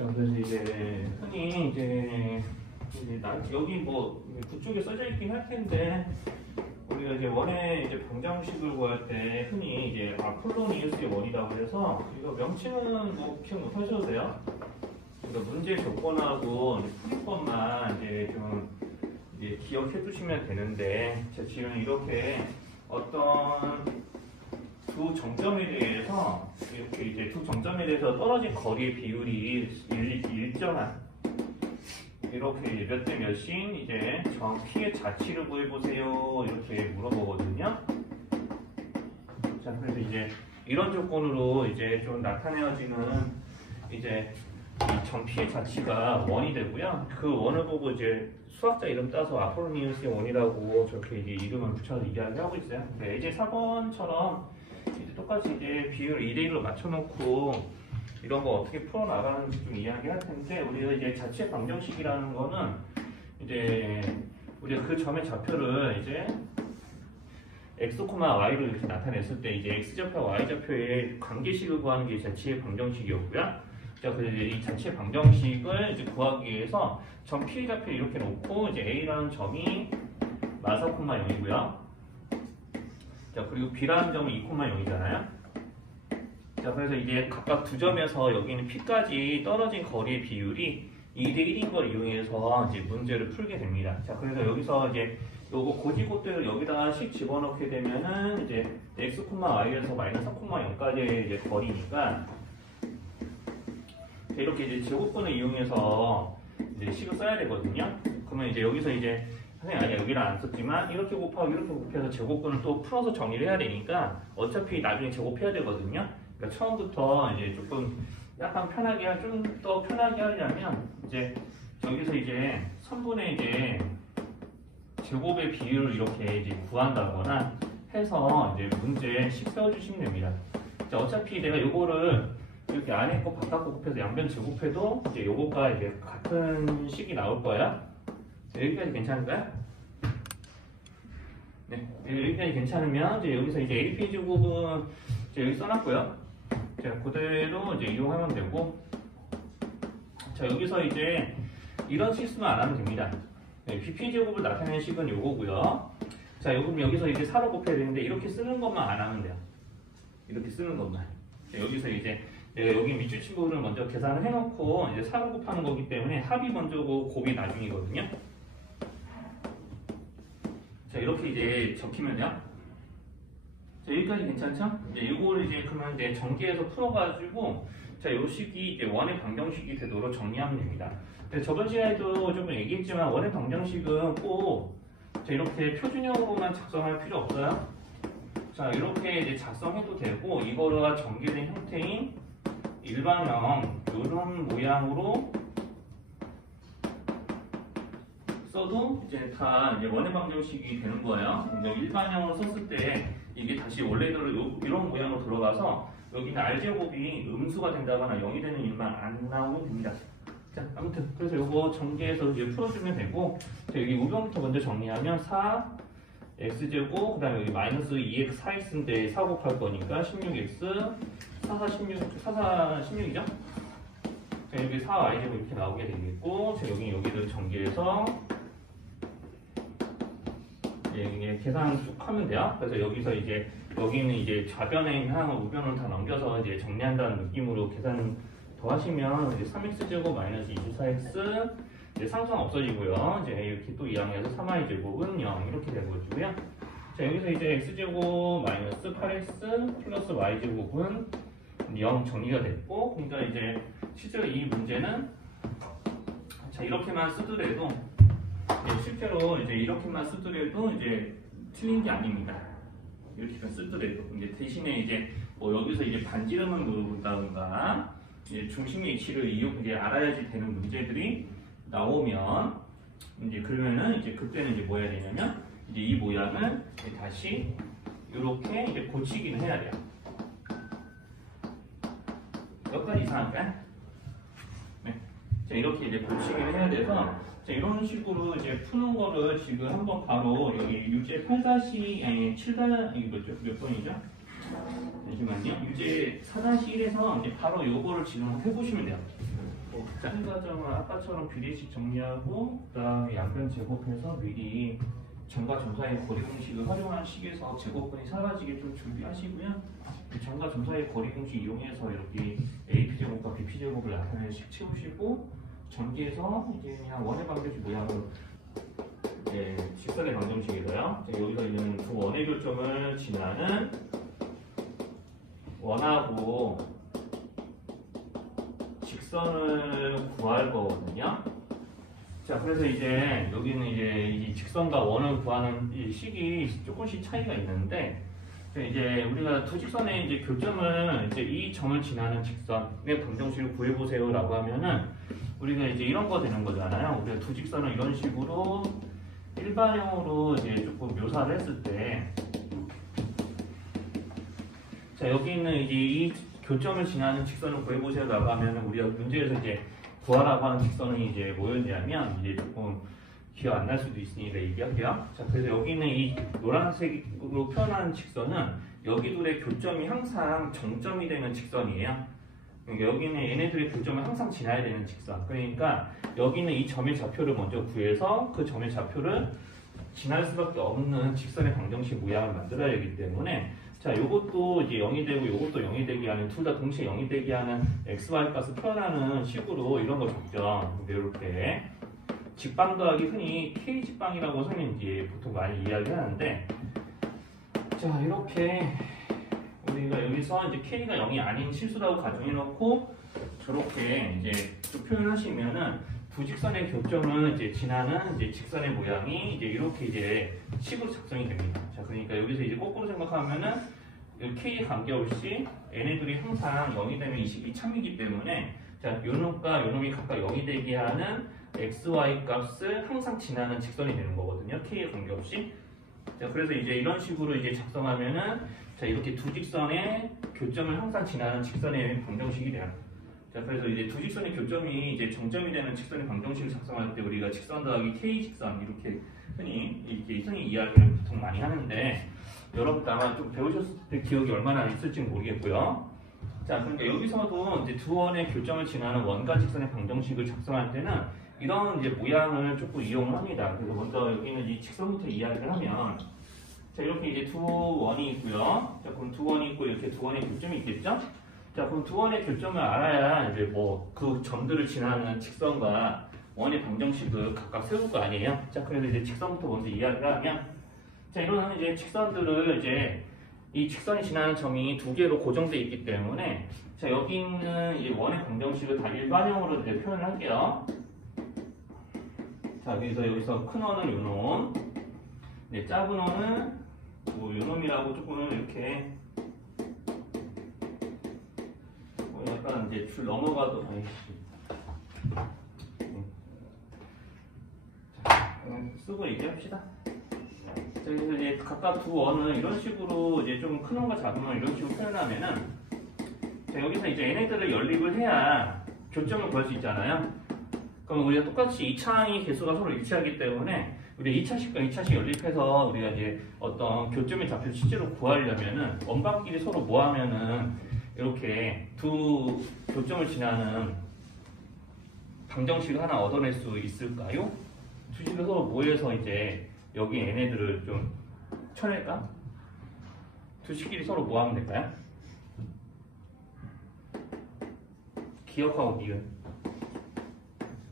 자, 그래서 이제 흔히 이제 여기 뭐 그쪽에 써져 있긴 할 텐데 우리가 이제 원의 이제 방정식을 구할 때 흔히 이제 아폴로니우스의 원이라고 해서 이거 명칭은 뭐 기억 못 하셔도 돼요. 그러니까 문제 조건하고 풀이법만 이제 좀 이제 기억해 두시면 되는데 자, 지금 이렇게 어떤 두 정점에 대해서 이렇게 이제 두 정점에 대해서 떨어진 거리의 비율이 일정한 이렇게 몇 대 몇인 이제 정 P의 자치를 구해보세요 이렇게 물어보거든요. 자, 그래서 이제 이런 조건으로 이제 좀 나타내어지는 이제 이 정 P의 자치가 원이 되고요. 그 원을 보고 이제 수학자 이름 따서 아폴로니우스의 원이라고 저렇게 이제 이름을 붙여서 이야기하고 있어요. 네, 이제 4번처럼 이제 똑같이 이제 비율을 2대1로 맞춰놓고 이런 거 어떻게 풀어나가는지 좀 이야기할 텐데 우리가 이제 자체 방정식이라는 거는 이제 우리가 그 점의 좌표를 이제 x, y로 이렇게 나타냈을 때 이제 x좌표와 y좌표의 관계식을 구하는 게 자체의 방정식이었고요. 자, 그래서 이제 이 자체 방정식을 이제 구하기 위해서 점 P 좌표 이렇게 놓고 이제 A라는 점이 마사, 0이고요. 자, 그리고 B라는 점은 2,0이잖아요. 자, 그래서 이제 각각 두 점에서 여기는 P까지 떨어진 거리의 비율이 2대1인 걸 이용해서 이제 문제를 풀게 됩니다. 자, 그래서 여기서 이제 요거 고지고대를 여기다가 씩 집어넣게 되면은 이제 x, y에서 마이너스 3,0까지의 이제 거리니까 이렇게 이제 제곱근을 이용해서 이제 식을 써야 되거든요. 그러면 이제 여기서 이제 선생님 아니 여기는 안 썼지만 이렇게 곱하고 이렇게 곱해서 제곱근을 또 풀어서 정리를 해야 되니까 어차피 나중에 제곱해야 되거든요. 그러니까 처음부터 이제 조금 약간 편하게 좀 더 편하게 하려면 이제 여기서 이제 선분의 이제 제곱의 비율을 이렇게 이제 구한다거나 해서 이제 문제에 식 세워주시면 됩니다. 자, 어차피 내가 요거를 이렇게 안에 거 바깥 거 곱해서 양변 제곱해도 이제 요거가 이제 같은 식이 나올 거야. 자, 여기까지 괜찮을까요? 네, 여기까지 괜찮으면 이제 여기서 이제 AP 제곱은 이제 여기 써놨고요. 자, 그대로 이제 이용하면 되고, 자, 여기서 이제 이런 실수만 안 하면 됩니다. 네, BP 제곱을 나타내는 식은 요거고요. 자, 여기서 이제 4로 곱해야 되는데 이렇게 쓰는 것만 안 하면 돼요. 이렇게 쓰는 것만. 자, 여기서 이제 내가 여기 밑줄 친구를 먼저 계산을 해놓고 이제 4로 곱하는 거기 때문에 합이 먼저고 곱이 나중이거든요. 자, 이렇게 이제 적히면 돼요. 자, 여기까지 괜찮죠? 이제 이거를 이제 그러면 이제 전개해서 풀어가지고 자, 요 식이 이제 원의 방정식이 되도록 정리하면 됩니다. 근데 저번 시간에도 조금 얘기했지만 원의 방정식은 꼭 자, 이렇게 표준형으로만 작성할 필요 없어요. 자, 이렇게 이제 작성해도 되고 이거가 전개된 형태인 일반형 이런 모양으로 써도 이제 다 이제 원의 방정식이 되는 거예요. 일반형으로 썼을 때 이게 다시 원래대로 이런 모양으로 들어가서 여기는 R제곱이 음수가 된다거나 0이 되는 일만 안 나오면 됩니다. 자, 아무튼 그래서 이거 전개해서 이제 풀어주면 되고 자, 여기 우변부터 먼저 정리하면 4 x제곱 그 다음에 여기 마이너스 2x 4x인데 4 곱할 거니까 16x 4 16이죠? 자, 여기 4y제곱 이렇게 나오게 되겠고 자, 여기를 전개해서 이게 계산 쭉 하면 돼요. 그래서 여기서 이제 여기는 이제 좌변에 있는 항을 우변으로 다 넘겨서 이제 정리한다는 느낌으로 계산 더 하시면 이제 3x제곱 마이너스 24x 이제 상수는 없어지고요. 이제 이렇게 또 이항해서 3y제곱은 0 이렇게 되고요. 자, 여기서 이제 x제곱 마이너스 8x 플러스 y제곱은 0 정리가 됐고 그러니까 이제 실제로 이 문제는 자, 이렇게만 쓰더라도 실제로 이제 이렇게만 쓰더라도 이제 틀린 게 아닙니다. 이렇게만 쓰더라도 이제 대신에 이제 뭐 여기서 이제 반지름을 모른다든가 이제 중심의 위치를 이제 알아야지 되는 문제들이 나오면 이제 그러면은 이제 그때는 이제 뭐 해야 되냐면 이제 이 모양을 이제 다시 이렇게 이제 고치기는 해야 돼요. 여기까지 이상할까요? 네. 자, 이렇게 이제 고치기를 해야 돼서 자, 이런 식으로 이제 푸는 거를 지금 한번 바로 여기 유제 8-7 이게 뭐죠? 몇 번이죠? 잠시만요. 유제 4-1에서 이제 바로 요거를 지금 해보시면 돼요. 짠 과정은 아까처럼 비례식 정리하고 그다음에 양변 제곱해서 미리 점과 점 사이의 거리 공식을 활용한 식에서 제곱근이 사라지게 좀 준비하시고요. 점과 점 사이의 거리 공식 이용해서 이렇게 AP 제곱과 BP 제곱을 나타내는 식 채우시고 전기에서 이제 그냥 원의 방정식 모양을 직선의 방정식이고요. 여기서 있는 두 원의 교점을 지나는 원하고 직선을 구할 거거든요. 자, 그래서 이제 여기는 이제 이 직선과 원을 구하는 이 식이 조금씩 차이가 있는데, 이제 우리가 두 직선의 이제 교점을 이제 이 점을 지나는 직선의 방정식을 구해보세요라고 하면은 우리가 이제 이런 거 되는 거잖아요. 우리가 두 직선을 이런 식으로 일반형으로 이제 조금 묘사를 했을 때, 자, 여기 있는 이제 이 교점을 지나는 직선을 구해보세요라고 하면 우리가 문제에서 이제 구하라고 하는 직선은 이제 뭐였냐면 이제 조금 기억 안 날 수도 있으니까 얘기할게요. 자, 그래서 여기 있는 이 노란색으로 표현하는 직선은 여기 둘의 교점이 항상 정점이 되는 직선이에요. 그러니까 여기는 얘네들의 교점을 항상 지나야 되는 직선. 그러니까 여기는 이 점의 좌표를 먼저 구해서 그 점의 좌표를 지날 수밖에 없는 직선의 방정식 모양을 만들어야 하기 때문에, 자, 요것도 이제 0이 되고 요것도 0이 되게 하는, 둘 다 동시에 0이 되게 하는 XY 값을 표현하는 식으로 이런 거 적죠. 이렇게 직방 더하기 흔히 K 직방이라고 선생님 이제 보통 많이 이야기하는데, 자, 이렇게 우리가 여기서 이제 K가 0이 아닌 실수라고 가정해놓고 저렇게 이제 또 표현하시면은 두 직선의 교점을 이제 지나는 이제 직선의 모양이 이제 이렇게 이제 식으로 작성이 됩니다. 자, 그러니까 여기서 이제 거꾸로 생각하면은 K에 관계없이 얘네들이 항상 0이 되면 이 식이 참이기 때문에, 자, 요 놈과 요 놈이 각각 0이 되게 하는 XY 값을 항상 지나는 직선이 되는 거거든요. K에 관계없이. 자, 그래서 이제 이런 식으로 이제 작성하면은, 자, 이렇게 두 직선의 교점을 항상 지나는 직선의 방정식이 돼요. 자, 그래서 이제 두 직선의 교점이 이제 정점이 되는 직선의 방정식을 작성할 때 우리가 직선 더하기 K 직선 이렇게 흔히 이야기를 보통 많이 하는데, 여러분도 아마 좀 배우셨을 때 기억이 얼마나 있을지 모르겠고요. 자, 그러니까 여기서도 이제 두 원의 교점을 지나는 원과 직선의 방정식을 작성할 때는 이런 이제 모양을 조금 이용을 합니다. 그래서 먼저 여기는 이 직선부터 이야기를 하면, 자, 이렇게 이제 두 원이 있고요. 자, 그럼 두 원이 있고 이렇게 두 원의 교점이 있겠죠? 자, 그럼 두 원의 교점을 알아야 이제 뭐 그 점들을 지나는 직선과 원의 방정식을 각각 세울 거 아니에요? 자, 그래서 이제 직선부터 먼저 이야기를 하면, 자, 이런 이제 직선들을 이제 이 직선이 지나는 점이 두 개로 고정되어 있기 때문에, 자, 여기 있는 이 원의 방정식을 다 일반형으로 이제 표현을 할게요. 자, 여기서 큰 원은 요 놈, 네, 작은 원은 뭐 요 놈이라고 조금 이렇게 약간 이제 줄 넘어가도 자, 쓰고 얘기합시다. 자, 그래서 이제 각각 두 원은 이런 식으로 이제 좀 큰 원과 작은 원 이런 식으로 표현하면은, 자, 여기서 이제 얘네들을 연립을 해야 교점을 구할 수 있잖아요. 그럼 우리가 똑같이 2차항의 개수가 서로 일치하기 때문에 우리 2차식과 2차식 연립해서 우리가 이제 어떤 교점의 좌표를 실제로 구하려면은 원방끼리 서로 뭐 하면은 이렇게 두 교점을 지나는 방정식을 하나 얻어낼 수 있을까요? 두 식을 서로 모여서 이제 여기 얘네들을 좀 쳐낼까? 두 식끼리 서로 뭐 하면 될까요? 기억하고 니은.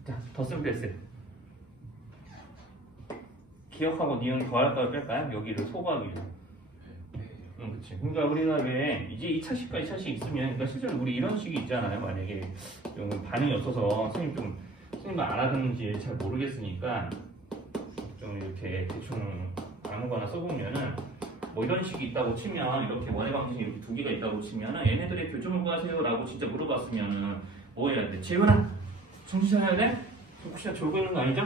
자, 덧셈 뺄셈. 기억하고 니은 더할까요, 뺄까요? 여기를 소거하기로. 그치. 그러니까 우리가 왜 이제 2차식과 2차식 있으면, 그러니까 실제로 우리 이런 식이 있잖아요. 만약에 좀 반응이 없어서 선생님도 알아듣는지 잘 모르겠으니까 좀 이렇게 대충 아무거나 써보면은, 뭐 이런 식이 있다고 치면, 이렇게 원의 방정식이 이렇게 두 개가 있다고 치면은 얘네들의 교점을 구하세요라고 진짜 물어봤으면은 뭐 해야 돼? 재훈아, 정신 차려야 돼? 혹시나 졸고 있는 거 아니죠?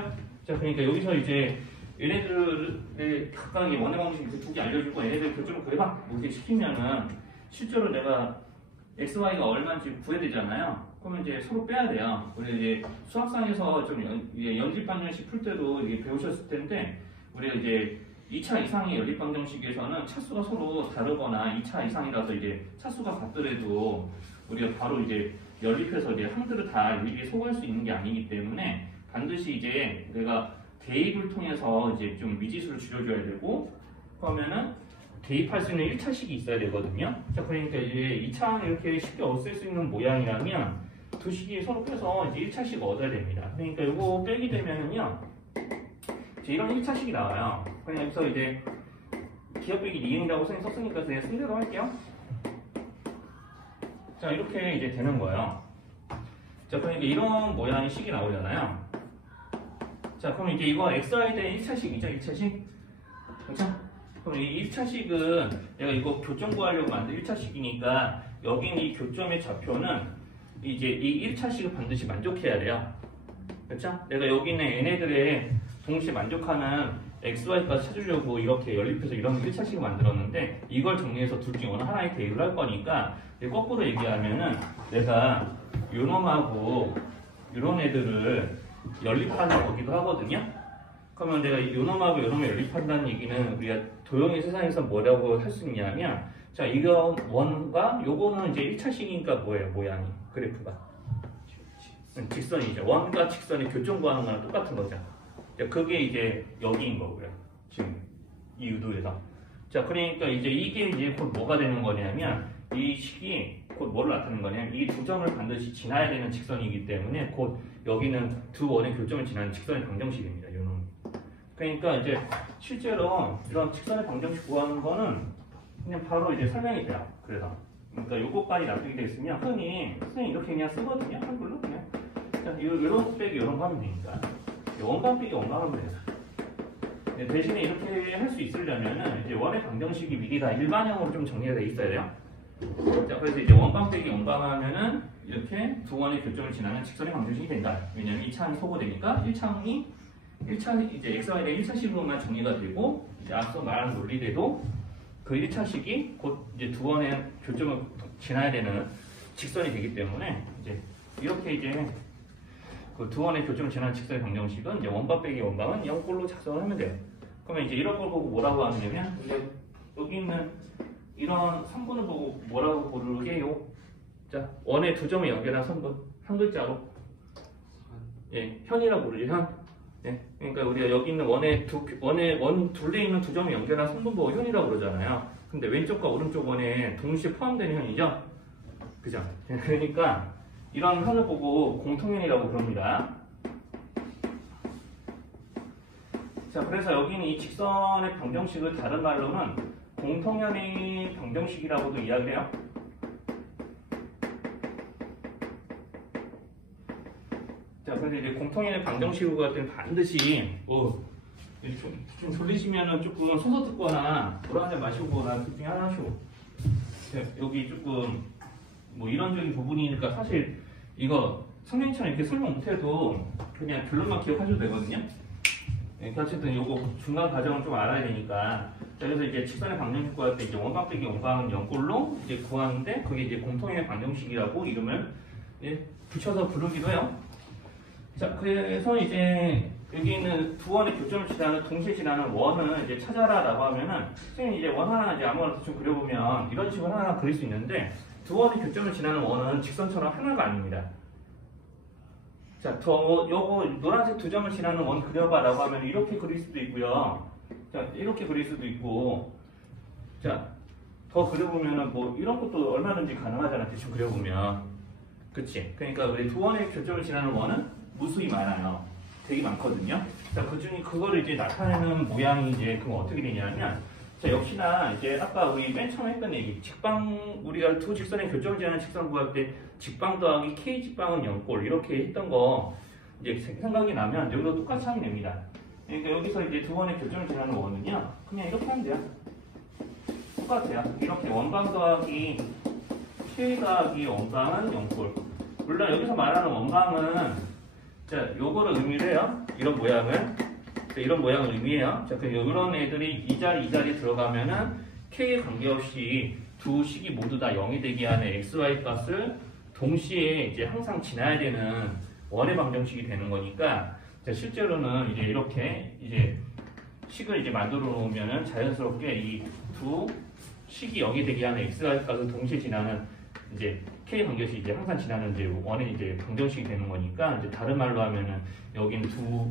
자, 그러니까 여기서 이제 얘네들의 각각의 원의 방정식 두 개 알려주고 얘네들 교점을 구해봐 뭐 이렇게 시키면은 실제로 내가 XY가 얼마인지 구해야 되잖아요. 그러면 이제 서로 빼야 돼요. 우리 이제 수학상에서 좀 연립 방정식 풀 때도 이게 배우셨을 텐데, 우리가 이제 2차 이상의 연립 방정식에서는 차수가 서로 다르거나 2차 이상이라서 이제 차수가 같더라도 우리가 바로 이제 연립해서 이제 항들을 다 일일이 소거할 수 있는 게 아니기 때문에 반드시 이제 내가 대입을 통해서 이제 좀 미지수를 줄여줘야 되고, 그러면은 대입할 수 있는 1차식이 있어야 되거든요. 자, 그러니까 이제 2차항 이렇게 쉽게 없앨 수 있는 모양이라면 두 식이 서로 빼서 이제 1차식 얻어야 됩니다. 그러니까 이거 빼게 되면은요, 이제 이런 1차식이 나와요. 그냥 여기서 이제 기억 빼기 니은이라고 선생님 썼으니까 그냥 쓴 대로 할게요. 자, 이렇게 이제 되는 거예요. 자, 그러니까 이런 모양의 식이 나오잖아요. 자, 그럼 이제 이거 xy 대 1차식이죠, 1차식? 그렇죠? 그럼 이 1차식은 내가 이거 교점 구하려고 만든 1차식이니까 여기 이 교점의 좌표는 이제 이 1차식을 반드시 만족해야 돼요. 그렇죠? 내가 여기 있는 얘네들의 동시에 만족하는 xy까지 찾으려고 이렇게 연립해서 이런 1차식을 만들었는데, 이걸 정리해서 둘 중에 어느 하나에 대입을 할 거니까 거꾸로 얘기하면은 내가 요놈하고 이런 애들을 연립하는 거기도 하거든요. 그러면 내가 요놈하고 요놈을 연립한다는 얘기는 우리가 도형의 세상에서 뭐라고 할 수 있냐면, 자, 이거 원과 요거는 이제 1차식이니까 뭐예요? 모양이, 그래프가 직선이죠. 원과 직선이 교점 구하는 거랑 똑같은 거죠. 자, 그게 이제 여기인 거고요. 지금 이 유도에서. 자, 그러니까 이제 이게 이제 곧 뭐가 되는 거냐면, 이 식이 곧 뭐를 나타내는 거냐면 이 두 점을 반드시 지나야 되는 직선이기 때문에 곧 여기는 두 원의 교점을 지나는 직선의 방정식입니다. 요놈. 그러니까 이제 실제로 이런 직선의 방정식 구하는 거는 그냥 바로 이제 설명이 돼요. 그래서 그러니까 요거까지 납득이 돼 있으면 흔히 선생님 이렇게 그냥 쓰거든요. 한글로 그냥. 자, 이런 거 빼기 이런 거 하면 되니까. 원방 빼기 원방 하면 돼요. 대신에 이렇게 할 수 있으려면은 이제 원의 방정식이 미리 다 일반형으로 좀 정리가 돼 있어야 돼요. 자, 그래서 이제 원방 빼기 원방 하면은 이렇게 두 원의 교점을 지나는 직선의 방정식이 된다. 왜냐면 2차항이 소거되니까 1차항이 이제 xy 대 1차식으로만 정리가 되고, 이제 앞서 말한 논리대도 그 1차식이 곧 이제 두 원의 교점을 지나야 되는 직선이 되기 때문에 이제 이렇게 이제 그 두 원의 교점을 지나는 직선의 방정식은 이제 원방 빼기 원방은 0꼴로 작성을 하면 돼요. 그러면 이제 이런 걸 보고 뭐라고 하냐면, 이제 여기 있는 이런 선분을 보고 뭐라고 부르게요? 자, 원의 두 점을 연결한 선분 한 글자로, 예, 현이라고 부르죠. 현. 예, 그러니까 우리가 여기 있는 원 둘레 있는 두 점을 연결한 선분 보고 현이라고 그러잖아요. 근데 왼쪽과 오른쪽 원에 동시에 포함되는 현이죠. 그죠? 그러니까 이런 현을 보고 공통현이라고 부릅니다. 자, 그래서 여기는 이 직선의 방정식을 다른 말로는 공통현의 방정식이라고도 이야기해요. 자, 그래서 이제 공통현의 방정식으로 갈 때는 반드시 좀 졸리시면은 조금 서서 듣거나 물 한 잔 마시거나 둘 중에 하나씩. 여기 조금 뭐 이런적인 부분이니까 사실 이거 성경처럼 이렇게 설명 못해도 그냥 결론만 기억하셔도 되거든요. 네, 어쨌든 요거 중간 과정을 좀 알아야 되니까. 자, 그래서 이제 직선의 방정식 구할 때 이제 원방 빼기 원방은 0꼴로 이제 구하는데, 그게 이제 공통의 방정식이라고 이름을 붙여서 부르기도 해요. 자, 그래서 이제 여기 있는 두 원의 교점을 지나는 동시에 지나는 원을 이제 찾아라라고 하면은, 선생님 이제 원 하나 이제 아무거나 대충 그려보면 이런 식으로 하나 그릴 수 있는데, 두 원의 교점을 지나는 원은 직선처럼 하나가 아닙니다. 자, 요거 노란색 두 점을 지나는 원 그려봐라고 하면 이렇게 그릴 수도 있고요. 자, 이렇게 그릴 수도 있고, 자, 더 그려보면은 뭐 이런 것도 얼마든지 가능하잖아. 대충 그려보면. 그치? 그러니까 우리 두 원의 교점을 지나는 원은 무수히 많아요. 되게 많거든요. 자, 그거를 이제 나타내는 모양이 이제 그럼 어떻게 되냐면, 자, 역시나 이제 아까 우리 맨 처음 했던 얘기, 우리가 두 직선의 교점을 지나는 직선 구할 때 직방 더하기 k 직방은 0꼴 이렇게 했던 거 이제 생각이 나면 여기도 똑같이 하면 됩니다. 그러니까 여기서 이제 두 번의 교점을 지나는 원은요, 그냥 이렇게 하면 돼요. 똑같아요. 이렇게 원방 더하기 k 더하기 원방은 0꼴. 물론 여기서 말하는 원방은 자, 요거를 의미를 해요. 이런 모양을. 이런 모양을 의미해요. 자, 그럼 이런 애들이 이 자리에 들어가면은 k에 관계없이 두 식이 모두 다 0이 되게 하는 xy 값을 동시에 이제 항상 지나야 되는 원의 방정식이 되는 거니까, 자, 실제로는 이제 이렇게 이제 식을 이제 만들어 놓으면은 자연스럽게 이 두 식이 0이 되게 하는 xy 값을 동시에 지나는 이제 K 방정식이 이제 항상 지나는 이제 원의 이제 방정식이 되는 거니까 이제 다른 말로 하면은 여기는 두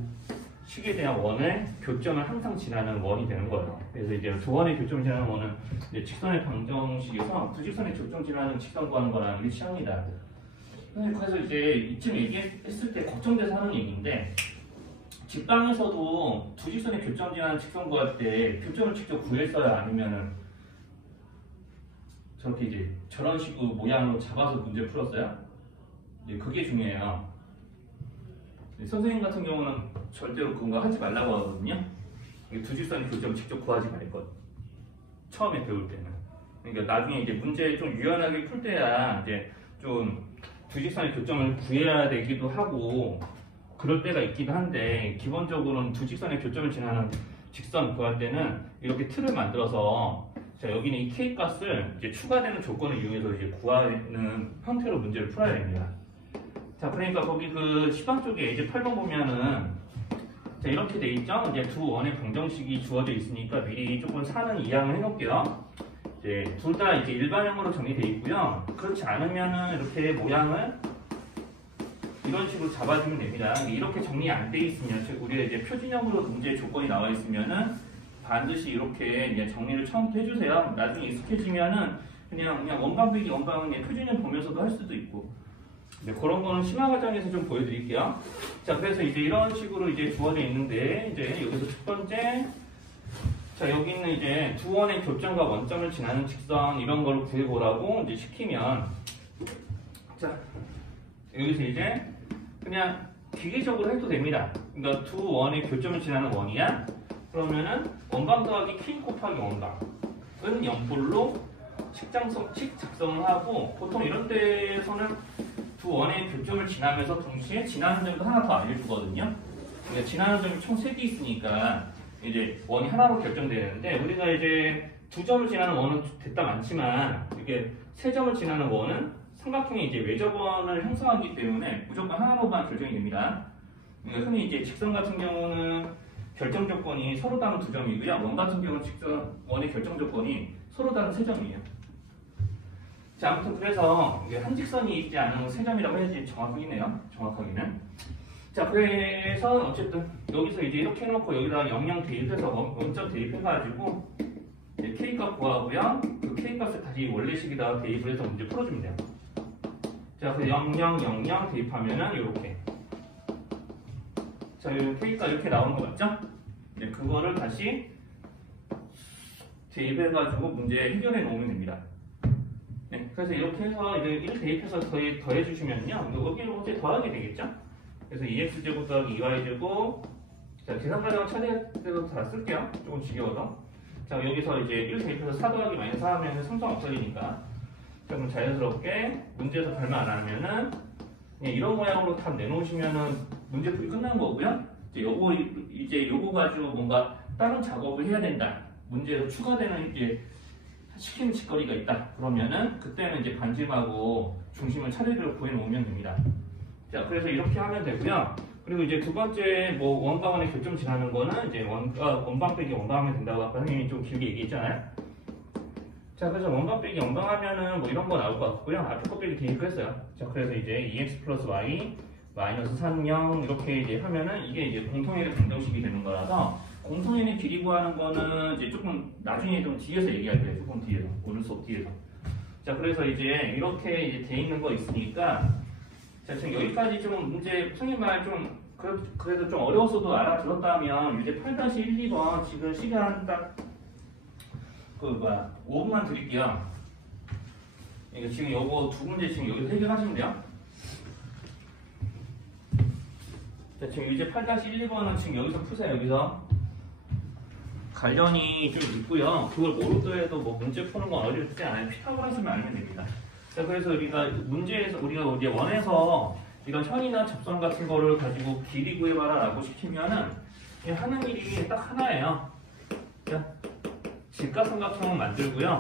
식에 대한 원의 교점을 항상 지나는 원이 되는 거예요. 그래서 이제 두 원의 교점을 지나는 원은 이제 직선의 방정식에서 두 직선의 교점 지나는 직선 구하는 거랑 일치합니다. 그래서 이제 이쯤 얘기했을 때 걱정돼서 하는 얘기인데 직방에서도 두 직선의 교점 지나는 직선 구할 때 교점을 직접 구했어요? 아니면은 저렇게 이제 저런 식으로 모양으로 잡아서 문제 풀었어요? 이제 그게 중요해요. 선생님 같은 경우는 절대로 그런 거 하지 말라고 하거든요. 두 직선의 교점 직접 구하지 말 것. 처음에 배울 때는. 그러니까 나중에 이제 문제 좀 유연하게 풀 때야 이제 좀 두 직선의 교점을 구해야 되기도 하고 그럴 때가 있기도 한데 기본적으로는 두 직선의 교점을 지나는 직선 구할 때는 이렇게 틀을 만들어서 자 여기는 이 K 값을 이제 추가되는 조건을 이용해서 이제 구하는 형태로 문제를 풀어야 됩니다. 자, 그러니까 거기 그 시방 쪽에 이제 8번 보면은 자, 이렇게 돼 있죠? 이제 두 원의 방정식이 주어져 있으니까 미리 조금 사는 이항을 해놓을게요. 이제 둘 다 이제 일반형으로 정리되어 있고요. 그렇지 않으면은 이렇게 모양을 이런 식으로 잡아주면 됩니다. 이렇게 정리 안 돼 있으면, 즉 우리가 이제 표준형으로 문제 조건이 나와 있으면은 반드시 이렇게 이제 정리를 처음부터 해주세요. 나중에 익숙해지면은 그냥 원방 빼기 원방은 표준형 보면서도 할 수도 있고. 네, 그런 거는 심화 과정에서 좀 보여드릴게요. 자, 그래서 이제 이런 식으로 이제 주어져 있는데, 이제 여기서 첫 번째, 자, 여기는 이제 두 원의 교점과 원점을 지나는 직선 이런 걸 구해보라고 이제 시키면, 자, 여기서 이제 그냥 기계적으로 해도 됩니다. 그러니까 두 원의 교점을 지나는 원이야? 그러면은 원방 더하기 K 곱하기 원방은 영볼로 식작성을 하고, 보통 이런 데에서는 두 원의 교점을 지나면서 동시에 지나는 점도 하나 더 알려주거든요. 그러니까 지나는 점이 총 3개 있으니까 이제 원이 하나로 결정되는데 우리가 이제 두 점을 지나는 원은 됐다 많지만 이게 세 점을 지나는 원은 삼각형의 이제 외접원을 형성하기 때문에 무조건 하나로만 결정이 됩니다. 그러니까 흔히 이제 직선 같은 경우는 결정 조건이 서로 다른 두 점이고요. 원 같은 경우는 직선 원의 결정 조건이 서로 다른 세 점이에요. 자, 아무튼 그래서 한 직선이 있지 않은 세 점이라고 해야지 정확하겠네요. 정확하게는. 자, 그래서 어쨌든 여기서 이제 이렇게 해놓고 여기다가 00 대입해서 원점 대입해가지고 K 값 구하고요. 그 K 값을 다시 원래식에다가 대입을 해서 문제 풀어주면 돼요. 자, 그 00, 00 대입하면은 이렇게. 자, 이 K 값 이렇게 나오는 거 맞죠? 네, 그거를 다시 대입해가지고 문제 해결해 놓으면 됩니다. 네, 그래서 이렇게 해서 이제 1 대입해서 더해주시면요. 여기 어째 더하게 되겠죠? 그래서 2x제곱 더하기 2y제곱. 자, 계산 과정은 차례대로 다 쓸게요. 조금 지겨워서. 자, 여기서 이제 1 대입해서 4 더하기 마이너스 4 하면 성성 없어지니까. 자, 그럼 자연스럽게 문제에서 별말 안 하면은 그냥 이런 모양으로 답 내놓으시면은 문제 풀이 끝난 거고요. 이제 요거 가지고 뭔가 다른 작업을 해야 된다. 문제에서 추가되는 이제 시키는 짓거리가 있다. 그러면은 그때는 이제 반지름하고 중심을 차례대로 구해놓으면 됩니다. 자, 그래서 이렇게 하면 되고요. 그리고 이제 두 번째 뭐 원방원의 교점 지나는 거는 이제 원방 빼기 원방하면 된다고 아까 선생님이 좀 길게 얘기했잖아요. 자, 그래서 원방 빼기 원방하면은 뭐 이런 거 나올 것 같고요. 앞에 거 빼기 대입했어요. 자, 그래서 이제 2x 플러스 y 마이너스 30 이렇게 이제 하면은 이게 이제 공통의 방정식이 되는 거라서 공통의 길이 구하는 거는 이제 조금 나중에 좀 뒤에서 얘기할 거예요. 조금 뒤에서 오늘 수업 뒤에서. 자, 그래서 이제 이렇게 이제 돼 있는 거 있으니까 자, 지금 여기까지 좀 문제 선생님 말 좀 그래도 좀 어려웠어도 알아들었다면 이제 8-1, 2번 지금 시간 딱 5분만 드릴게요. 그러니까 지금 요거 두 문제 지금 여기서 해결하시면 돼요. 자, 지금 이제 8-1, 2번은 지금 여기서 푸세요. 여기서 관련이 좀 있고요. 그걸 모르더라도 뭐 문제 푸는 건 어렵지 않아요. 피타고라스만 알면 됩니다. 자, 그래서 우리가 문제에서 우리가 이제 원에서 이런 현이나 접선 같은 거를 가지고 길이 구해봐라 라고 시키면은 하는 일이 딱 하나예요. 자, 직각삼각형을 만들고요.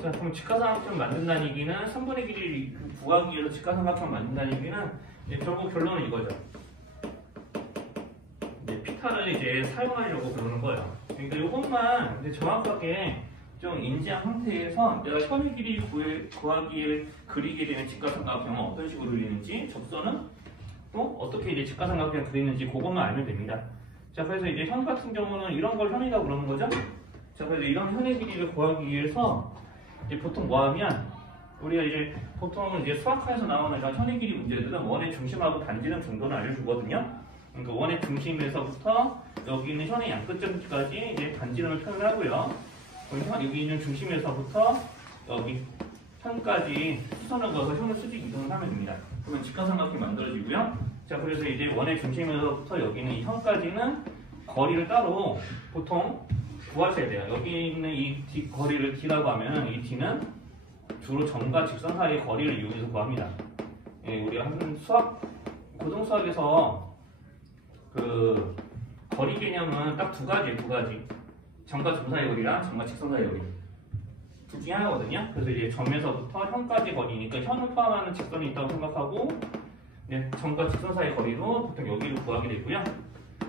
자, 그럼 직각삼각형 만든다는 얘기는 3분의 길이를 구하기 위해서 직각삼각형 만든다는 얘기는 이제 결국 결론은 이거죠. 이제 피타를 이제 사용하려고 그러는 거예요. 그러니까 이것만 이제 정확하게 좀 인지한 상태에서 내가 현의 길이 구하기에 그리게 되는 직각삼각형은 어떤 식으로 그리는지, 접선은 또 어떻게 이제 직각삼각형을 그리는지 그것만 알면 됩니다. 자, 그래서 이제 현 같은 경우는 이런 걸 현이라고 그러는 거죠. 자, 그래서 이런 현의 길이를 구하기 위해서 이제 보통 뭐 하면 우리가 이제 보통 이제 수학과에서 나오는 이런 현의 길이 문제들은 원의 중심하고 반지름 정도는 알려주거든요. 그러니까 원의 중심에서부터 여기 있는 현의 양끝점까지 이제 반지름을 표현하고요. 여기 있는 중심에서부터 여기 현까지 수선을 그어서 현을 수직 이동을 하면 됩니다. 그러면 직각삼각형이 만들어지고요. 자, 그래서 이제 원의 중심에서부터 여기 있는 이 현까지는 거리를 따로 보통 구하셔야 돼요. 여기 있는 이 거리를 d라고 하면 이 d는 주로 점과 직선 사이의 거리를 이용해서 구합니다. 예, 우리가 한 고등 수학에서 그 거리 개념은 딱 두 가지. 점과 점 사이의 거리랑 점과 직선 사이의 거리. 둘 중에 하나거든요. 그래서 이제 점에서부터 현까지 거리니까 현을 포함하는 직선이 있다고 생각하고, 네, 점과 직선 사이의 거리도 보통 여기를 구하게 되고요.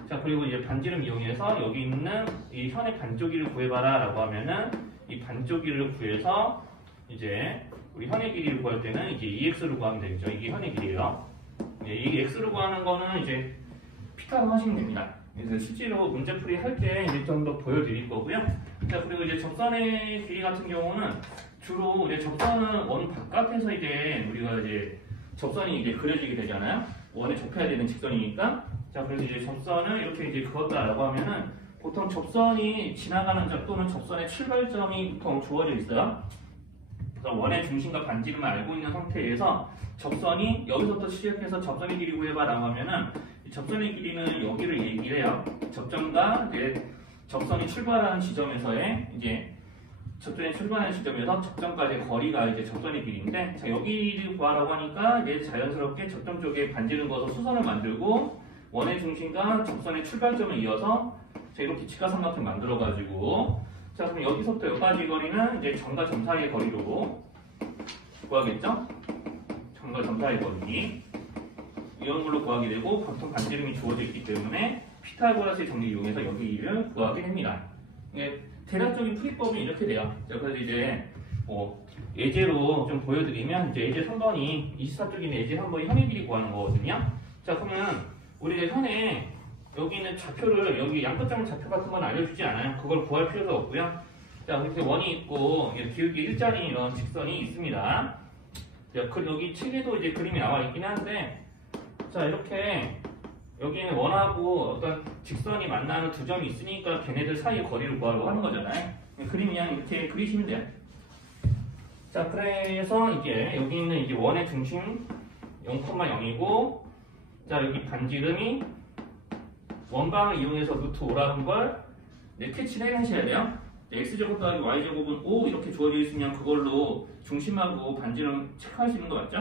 자, 그리고 이제 반지름 이용해서 여기 있는 이 현의 반쪽이를 구해봐라 라고 하면은 이 반쪽이를 구해서 이제 우리 현의 길이를 구할 때는 이제 EX를 구하면 되겠죠. 이게 현의 길이에요. 네, 이 X를 구하는 거는 이제 피타로 하시면 됩니다. 그래서 실제로 문제풀이 할 때 이제 좀 더 보여드릴 거고요. 자, 그리고 이제 접선의 길이 같은 경우는 주로 이제 접선은 원 바깥에서 이제 우리가 이제 접선이 이제 그려지게 되잖아요. 원에 접해야 되는 직선이니까. 자, 그래서 이제 접선을 이렇게 이제 그었다라고 하면은 보통 접선이 지나가는 점 또는 접선의 출발점이 보통 주어져 있어요. 그래서 원의 중심과 반지름을 알고 있는 상태에서 접선이 여기서부터 시작해서 접선의 길이 구해봐라고 하면은 이 접선의 길이는 여기를 얘기를 해요. 접점과 이제 접선이 출발하는 지점에서의 이제 접선이 출발하는 지점에서 접점까지의 거리가 이제 접선의 길이인데, 자, 여기를 구하라고 하니까 이제 자연스럽게 접점 쪽에 반지름 그어서 수선을 만들고 원의 중심과 접선의 출발점을 이어서 자, 이렇게 직각삼각형 만들어가지고, 자, 그럼 여기서부터 여기까지 거리는 이제 점과 점 사이의 거리로 구하겠죠? 점과 점 사이의 거리. 이런 걸로 구하게 되고, 보통 반지름이 주어져 있기 때문에 피타고라스의 정리 이용해서 여기를 구하게 됩니다. 이게 대략적인 풀이법은 이렇게 돼요. 자, 그래서 이제 예제로 좀 보여드리면, 이제 예제 3번이 24쪽에 있는 예제 3번이 현의 길이 구하는 거거든요. 자, 그러면 우리 이제 현에 여기 있는 좌표를, 여기 양끝점 좌표 같은 건 알려주지 않아요. 그걸 구할 필요도 없고요. 자, 이렇게 원이 있고 기울기 일자리 이런 직선이 있습니다. 자, 여기 책에도 이제 그림이 나와 있긴 한데, 자, 이렇게 여기는 원하고 어떤 직선이 만나는 두 점이 있으니까 걔네들 사이의 거리를 구하려고 하는 거잖아요. 그림 그냥 이렇게 그리시면 돼요. 자, 그래서 이게 여기 있는 이제 원의 중심 0,0이고, 자, 여기 반지름이 원방을 이용해서 루트 5라는 걸 캐치를 해내셔야 돼요. x제곱 더하기 y제곱은 5 이렇게 주어져 있으면 그걸로 중심하고 반지름 체크할 수 있는 거 맞죠?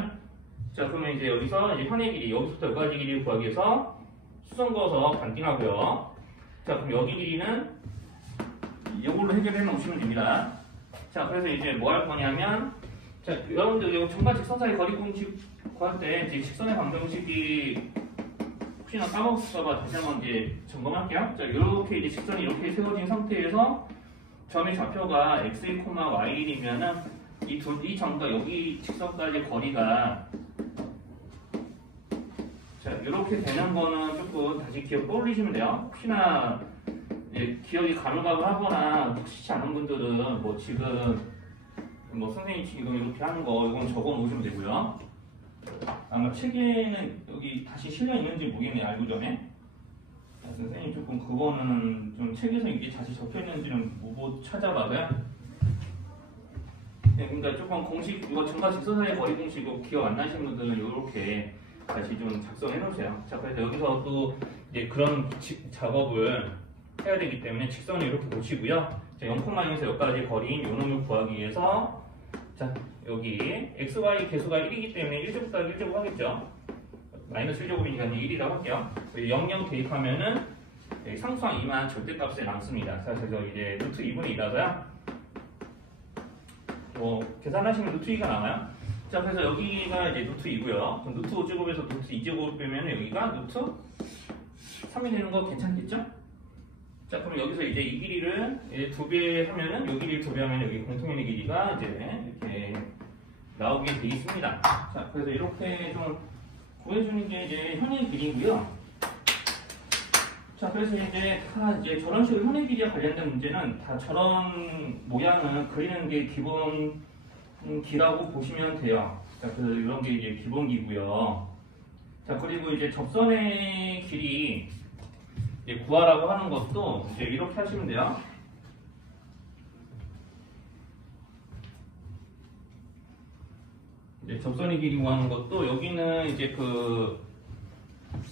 자, 그러면 이제 여기서 이제 현의 길이, 여기서부터 여기까지 길이를 구하기 위해서 수선 그어서 반띵하고요. 자, 그럼 여기 길이는 이걸로 해결해 놓으시면 됩니다. 자, 그래서 이제 뭐 할 거냐면, 자, 여러분들 이거 점과 직선 사이 거리 공식 구할 때 이제 직선의 방정식이 혹시나 까먹을까봐 다시 한번 이제 점검할게요. 자, 이렇게 이제 직선이 이렇게 세워진 상태에서 점의 좌표가 x1, y1이면은 이 점과 여기 직선까지 거리가, 자, 이렇게 되는 거는 조금 다시 기억 떠올리시면 돼요. 혹시나 기억이 가물가물하거나 확실치 않은 분들은 뭐 지금 선생님 지금 이렇게 하는 거 이건 적어 놓으시면 되고요. 아마 책에는 여기 다시 실려 있는지 모르겠네요. 알고 전에. 선생님 조금 그거는 좀 책에서 이게 다시 적혀 있는지는 못 찾아봐서요. 네, 그러니까 조금 공식 이거 점과 직선 사이의 거리 공식 기억 안 나시는 분들은 이렇게 다시 좀 작성해 놓으세요. 자, 그래서 여기서 또 이제 그런 작업을 해야 되기 때문에 직선을 이렇게 보시고요. 0,0에서 여기까지 거리인 요 놈을 구하기 위해서, 자, 여기 xy 개수가 1이기 때문에 1제곱 더하기 1제곱 하겠죠. 마이너스 1제곱이니까 1이라고 할게요. 00 대입하면은 상수항 2만 절대값에 남습니다. 그래서 이제 루트 2분의 2라서요. 계산하시면 루트 2가 나와요. 자, 그래서 여기가 이제 루트 2고요. 그럼 루트 5제곱에서 루트 2제곱 빼면 여기가 루트 3이 되는 거 괜찮겠죠? 자, 그럼 여기서 이제 이 길이를 이제 2배 하면은 요 길이를 2배 하면 여기 공통연의 길이가 이제 이렇게 나오게 돼 있습니다. 자, 그래서 이렇게 좀 구해주는 게 이제 현의 길이고요. 자, 그래서 이제 다 이제 저런 식으로 현의 길이와 관련된 문제는 다 저런 모양을 그리는 게 기본 기라고 보시면 돼요. 자, 그래서 이런 게 이제 기본기고요. 자, 그리고 이제 접선의 길이 이제 구하라고 하는 것도 이제 이렇게 하시면 돼요. 이제 접선의 길이 구하는 것도 여기는 이제 그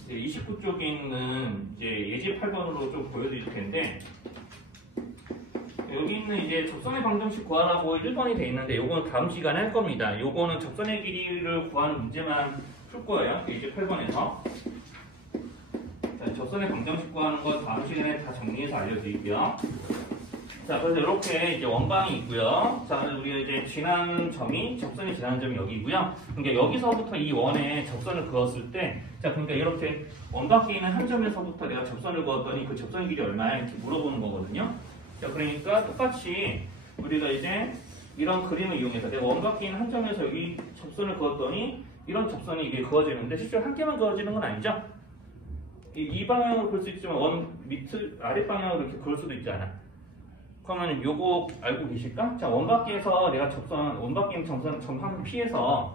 29쪽에 있는 이제 예제 8번으로 좀 보여드릴 텐데, 여기 있는 이제 접선의 방정식 구하라고 1번이 돼 있는데 요거는 다음 시간에 할 겁니다. 요거는 접선의 길이를 구하는 문제만 풀 거예요. 예제 8번에서. 자, 접선의 방정식 구하는 거 다음 시간에 다 정리해서 알려드릴게요. 자, 그래서 이렇게 이제 원방이 있고요. 자, 우리가 이제 지난 점이, 접선이 지나는 점이 여기고요. 그러니까 여기서부터 이 원에 접선을 그었을 때, 자, 그러니까 이렇게 원밖에 있는 한 점에서부터 내가 접선을 그었더니 그 접선 길이 얼마야? 이렇게 물어보는 거거든요. 자, 그러니까 똑같이 우리가 이제 이런 그림을 이용해서 내가 원밖에 있는 한 점에서 여기 접선을 그었더니 이런 접선이 이게 그어지는데 실제로 한 개만 그어지는 건 아니죠? 이 방향으로 그을 수 있지만 원 밑을 아랫 방향으로 이렇게 그을 수도 있잖아. 그러면 요거 알고 계실까? 자, 원바퀴에서 내가 원바퀴 점선 P에서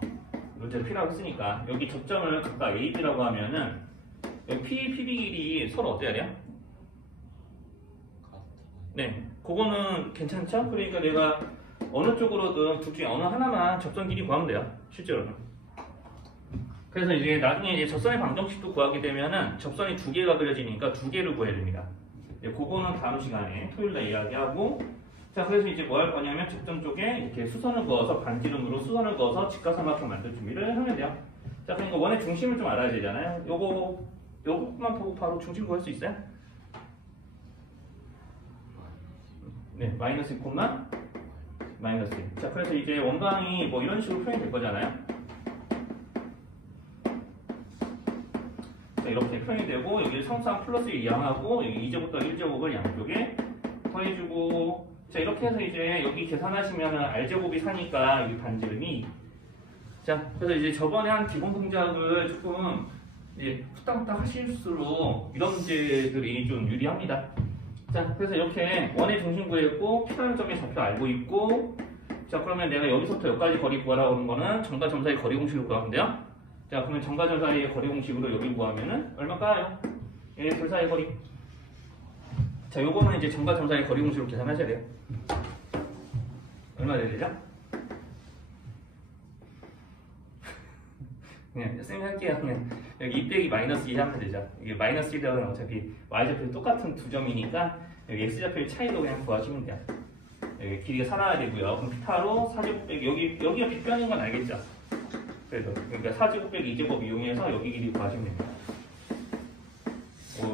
이제 P라고 했으니까 여기 접점을 각각 A, B라고 하면은 여기 P, PB 길이 서로 어때야 돼요? 네, 그거는 괜찮죠? 그러니까 내가 어느 쪽으로든 둘 중에 어느 하나만 접선 길이 구하면 돼요, 실제로는. 그래서 이제 나중에 이제 접선의 방정식도 구하게 되면은 접선이 2개가 그려지니까 2개를 구해야 됩니다. 그거는 다음 시간에 토요일날 이야기하고, 자, 그래서 이제 뭐 할 거냐면 접점 쪽에 이렇게 수선을 그어서 반지름으로 수선을 그어서 직각삼각형 만들 준비를 하면 돼요. 자, 그러니까 원의 중심을 좀 알아야 되잖아요. 요것만 보고 바로 중심 구할 수 있어요? 네, 마이너스 1, 마이너스 1. 자, 그래서 이제 원방이 뭐 이런 식으로 표현이 될 거잖아요. 자, 이렇게 표현이 되고 여기 성상 플러스 1 이항하고 여기 2제곱 더하기 1제곱을 양쪽에 더해주고, 자, 이렇게 해서 이제 여기 계산하시면은 R제곱이 사니까 여기 반지름이, 자, 그래서 이제 저번에 한 기본 동작을 조금 이제 후딱후딱 하실수록 이런 문제들이 좀 유리합니다. 자, 그래서 이렇게 원의 중심 구했고 P라는 점의 좌표 알고 있고, 자, 그러면 내가 여기서부터 여기까지 거리 구하라고 하는 거는 점과 점 사이 거리 공식으로 구하면 돼요. 자, 그러면 점과 점 사이의 거리 공식으로 여기 구하면은 얼마일까요? 예, 둘 사이의 거리. 자, 요거는 이제 점과 점 사이의 거리 공식으로 계산하셔야 돼요. 얼마 돼야 되죠? 그냥 생각할게요. 그냥 여기 2 빼기 마이너스 2 하면 되죠. 이게 마이너스 1이라는 어차피 y좌표도 똑같은 두 점이니까 여기 x좌표의 차이도 그냥 구하시면 돼요. 여기 길이가 살아야 되고요. 그럼 피타로 4제곱 빼기 여기가 빗변인 건 알겠죠? 그래서 그러니까 4제곱 빼기 2제곱 이용해서 여기 길이 구하시면 됩니다.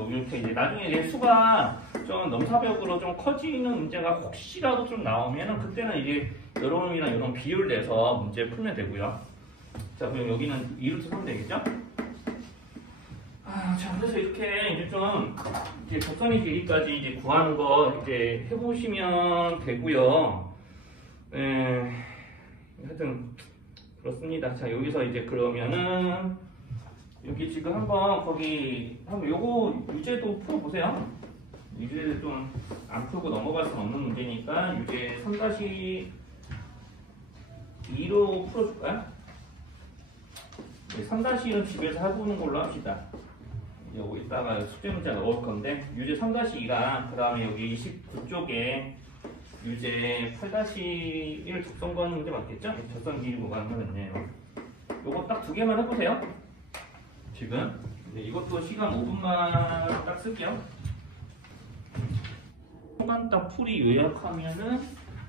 이렇게 이제 나중에 이제 수가 좀 넘사벽으로 좀 커지는 문제가 혹시라도 좀 나오면은 그때는 이제 요런이랑 요런 비율 내서 문제 풀면 되고요. 자, 그럼 여기는 2루트 3 되겠죠? 자, 그래서 이렇게 이제 좀 이제 접선의 길이까지 이제 구하는 거 이제 해보시면 되고요. 하여튼 그렇습니다. 자, 여기서 이제 그러면은 여기 지금 한번 거기 한번 요거 유제도 풀어보세요. 유제를 좀 안 풀고 넘어갈 수는 없는 문제니까 유제 3-2로 풀어줄까요? 3-1은 집에서 해보는 걸로 합시다. 요거 이따가 숙제 문제 넣을 건데 유제 3-2랑 그 다음에 여기 29쪽에 유제 8-1 적선 구하는 문제 맞겠죠? 적선 길이 구하는 거는요. 요거 딱 2개만 해보세요. 지금 이것도 시간 5분만 딱 쓸게요. 초간 딱 풀이 요약하면은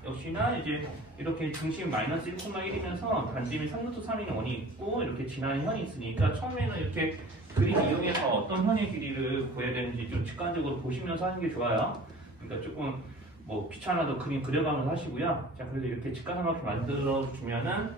역시나 이제 이렇게 중심 마이너스 1,1이면서 반지름이 3루트 3인 원이 있고 이렇게 지나는 현이 있으니까 처음에는 이렇게 그림 이용해서 어떤 현의 길이를 구해야 되는지 좀 직관적으로 보시면서 하는 게 좋아요. 그러니까 조금 뭐 귀찮아도 그림 그려가면서 하시고요. 자, 그래서 이렇게 직각삼각형 만들어 주면은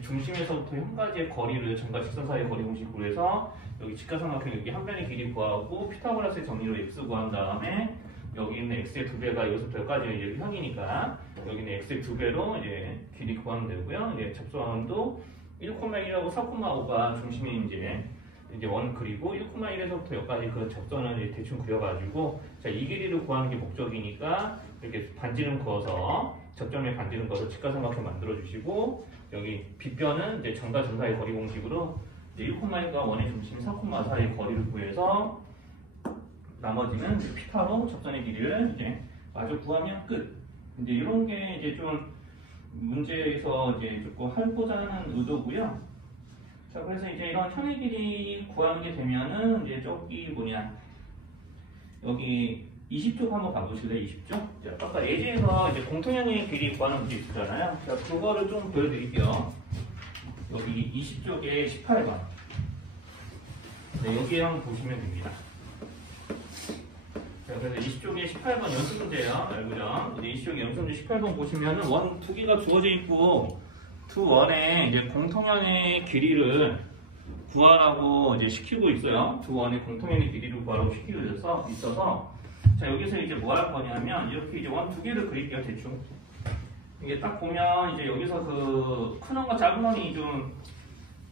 중심에서부터 현까지의 거리를 점과 직선 사이의 거리 공식으로 해서 여기 직각삼각형 여기 한 변의 길이 구하고 피타고라스의 정리로 x 구한 다음에 여기 있는 x의 2배가 여기서부터 여기까지 이제 현이니까 여기 있는 x의 2배로 이제 길이 구하면 되고요. 이제 접선도 1,1하고 4,5가 중심이 이제 원 그리고 1,1에서부터 여기까지 그 접선을 이제 대충 그려가지고 자, 이 길이를 구하는 게 목적이니까 이렇게 반지름 그어서 접점에 반지름 그어서 직각삼각형 만들어 주시고 여기 빗변은 이제 점과 점 사이 거리 공식으로 이제 1,1과 원의 중심 4,4 사이의 거리를 구해서 나머지는 피타로 접선의 길이를 이제 마저 구하면 끝. 이제 이런 게 이제 좀 문제에서 이제 조금 하고자 하는 의도고요. 자, 그래서 이제 이런 현의 길이 구하는 게 되면은 이제 저기 뭐냐 여기 20쪽 한번 가보실래요? 20쪽? 자, 아까 예제에서 이제 공통현의 길이 구하는 문제 있었잖아요. 자, 그거를 좀 보여드릴게요. 여기 20쪽에 18번. 네, 여기에 한번 보시면 됩니다. 자, 그래서 20쪽에 18번 연습 문제예요. 알고죠? 이제 20쪽에 연습 문제 18번 보시면은 원 두 개가 주어져 있고 두 원의 이제 공통현의 길이를 구하라고 이제 시키고 있어요. 두 원의 공통현의 길이를 구하라고 시키고 있어서 자, 여기서 이제 뭐 할 거냐면 이렇게 이제 원 두 개를 그릴게요. 대충. 이게 딱 보면 이제 여기서 그 큰 원과 작은 원이 좀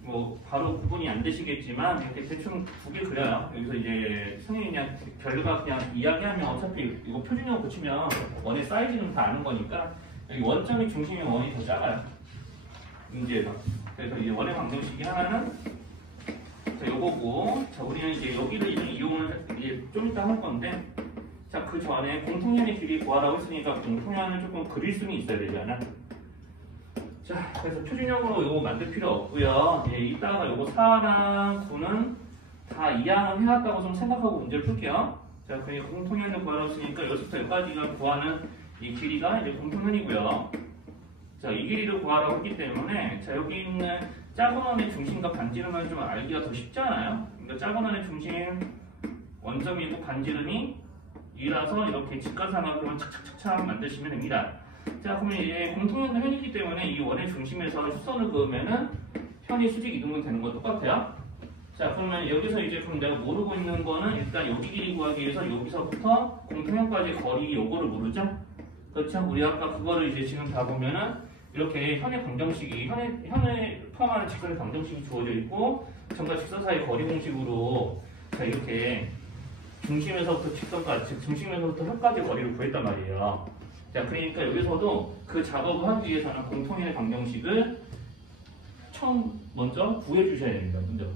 뭐 바로 구분이 안 되시겠지만 이렇게 대충 두 개 그려요. 여기서 이제 선생님이 그냥 결과 그냥 이야기하면 어차피 이거 표준형 붙이면 원의 사이즈는 다 아는 거니까 여기 원점의 중심의 원이 더 작아요. 문제에서. 그래서 이제 원의 방정식이 하나는 자, 요거고 자, 우리는 이제 여기를 이용을 이제 좀 이따 할 건데 자, 그 전에 공통현의 길이 구하라고 했으니까 공통현을 조금 그릴 수는 있어야 되잖아. 자, 그래서 표준형으로 요거 만들 필요 없고요. 예, 이따가 요거 4랑 9는 다 이항을 해왔다고 좀 생각하고 문제를 풀게요. 자, 그러니까 공통현을 구하라고 했으니까 여기서부터 여기까지가 구하는 이 길이가 이제 공통현이고요. 자, 이 길이를 구하라고 했기 때문에 자, 여기 있는 작은 원의 중심과 반지름을 좀 알기가 더 쉽잖아요. 그러니까 작은 원의 중심 원점이고 반지름이 2라서 이렇게 직각삼각형을 착착착착 만드시면 됩니다. 자, 그러면 이제 공통현도 현이기 때문에 이 원의 중심에서 수선을 그으면은 현이 수직 이동이 되는 거 똑같아요. 자, 그러면 여기서 이제 그럼 내가 모르고 있는 거는 일단 여기 길이 구하기 위해서 여기서부터 공통현까지 거리 요거를 모르죠? 그렇죠? 우리 아까 그거를 이제 지금 다 보면은 이렇게 현의 방정식이 현을 포함하는 직선의 방정식이 주어져 있고 점과 직선 사이 거리 공식으로 자, 이렇게 중심에서부터 직선까지 즉 중심에서부터 현까지 거리를 구했단 말이에요. 자, 그러니까 여기서도 그 작업을 하기 위해서는 공통현의 방정식을 먼저 구해주셔야 됩니다. 먼저.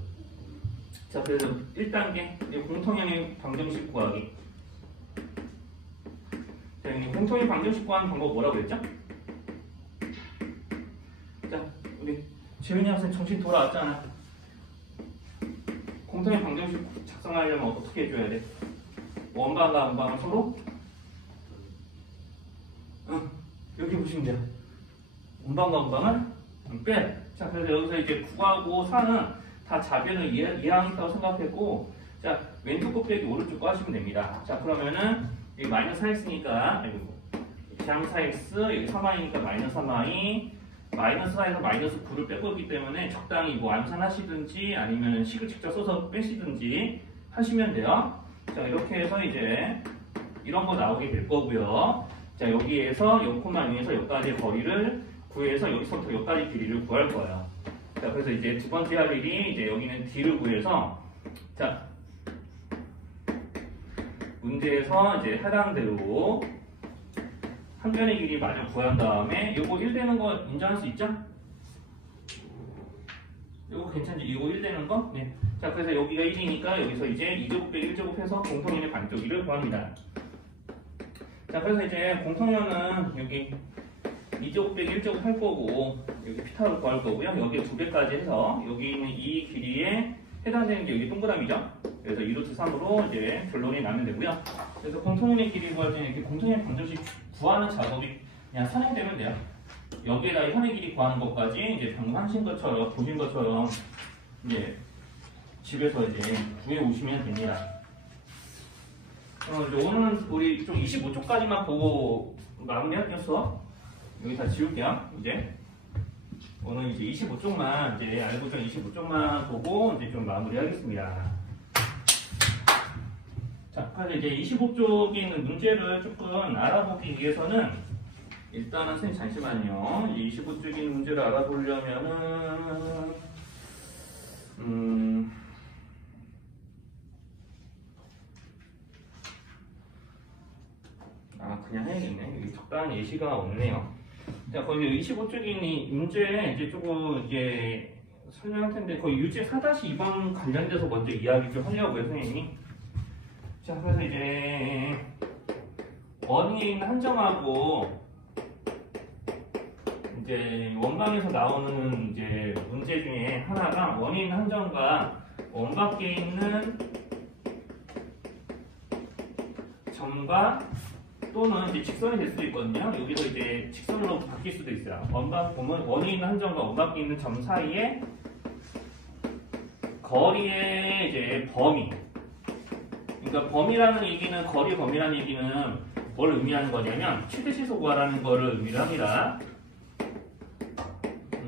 자, 그래서 1단계 공통현의 방정식 구하기. 자, 공통현의 방정식 구하는 방법 뭐라고 그랬죠? 자, 우리 재민이 학생 정신 돌아왔잖아. 공통현 방정식 작성하려면 어떻게 해줘야 돼? 원방과 음방을 서로 여기 보시면 돼요. 음방과 음방을 빼. 자, 그래서 여기서 이제 9하고 4는 다 자변을 이해하겠다고 생각했고, 자, 왼쪽 곱빼기 오른쪽 거 하시면 됩니다. 자, 그러면은 여기 마이너스 4x니까, 양 4x, 여기 3i니까 마이너스 3i, 마이너스 4에서 마이너스 9를 뺄 거기 때문에 적당히 뭐 암산하시든지 아니면 식을 직접 써서 빼시든지 하시면 돼요. 자, 이렇게 해서 이제 이런 거 나오게 될 거고요. 자, 여기에서 0,2에서 여기까지의 거리를 구해서 여기서부터 여기까지 길이를 구할 거예요. 자, 그래서 이제 두 번째 할 일이 이제 여기는 d를 구해서 자, 문제에서 이제 해당대로 한 변의 길이 마저 구한 다음에 요거 1 되는 거 인정할 수 있죠? 요거 괜찮죠? 이거 1 되는 거? 네. 자, 그래서 여기가 1이니까 여기서 이제 2제곱 빼기 1제곱 해서 공통현의 반쪽이를 구합니다. 자, 그래서 이제 공통현은 여기 2제곱 빼기 1제곱 할 거고 여기 피타로 구할 거고요. 여기에 2배까지 해서 여기 있는 이 길이에 해당되는 게 여기 동그라미죠. 그래서 2루트 3으로 이제 결론이 나면 되고요. 그래서 공통현의 길이 구할 때는 이렇게 공통현 방정식 구하는 작업이 그냥 선행되면 돼요. 여기에다 현의 길이 구하는 것까지 이제 방금 하신 것처럼 보신 것처럼 이제 집에서 이제 구해 오시면 됩니다. 이제 오늘은 우리 좀 25쪽까지만 보고 마무리할게요. 수업 여기 다 지울게요. 이제 오늘 이제 25쪽만 이제 알고 좀 25쪽만 보고 이제 좀 마무리하겠습니다. 자. 그래서 이제 25쪽에 있는 문제를 조금 알아보기 위해서는 일단은 선생님 잠시만요. 이 25쪽에 있는 문제를 알아보려면은 그냥 해야겠네. 여기 적당한 예시가 없네요. 자, 거기 25쪽에 있는 문제 이제 조금 이제 설명할 텐데 거의 유제 4-2번 관련돼서 먼저 이야기 좀 하려고요, 선생님이. 자, 그래서 이제 원인 한정하고 이제 원방에서 나오는 이제 문제 중에 하나가 원인 한정과 원 밖에 있는 점과 또는 이제 직선이 될 수도 있거든요. 여기서 이제 직선으로 바뀔 수도 있어요. 원방 보면 원인 한정과 원 밖에 있는 점 사이에 거리의 이제 범위. 그러니까 범위라는 얘기는 거리 범위라는 얘기는 뭘 의미하는 거냐면 최대시소 구하라는 거를 의미를 합니다.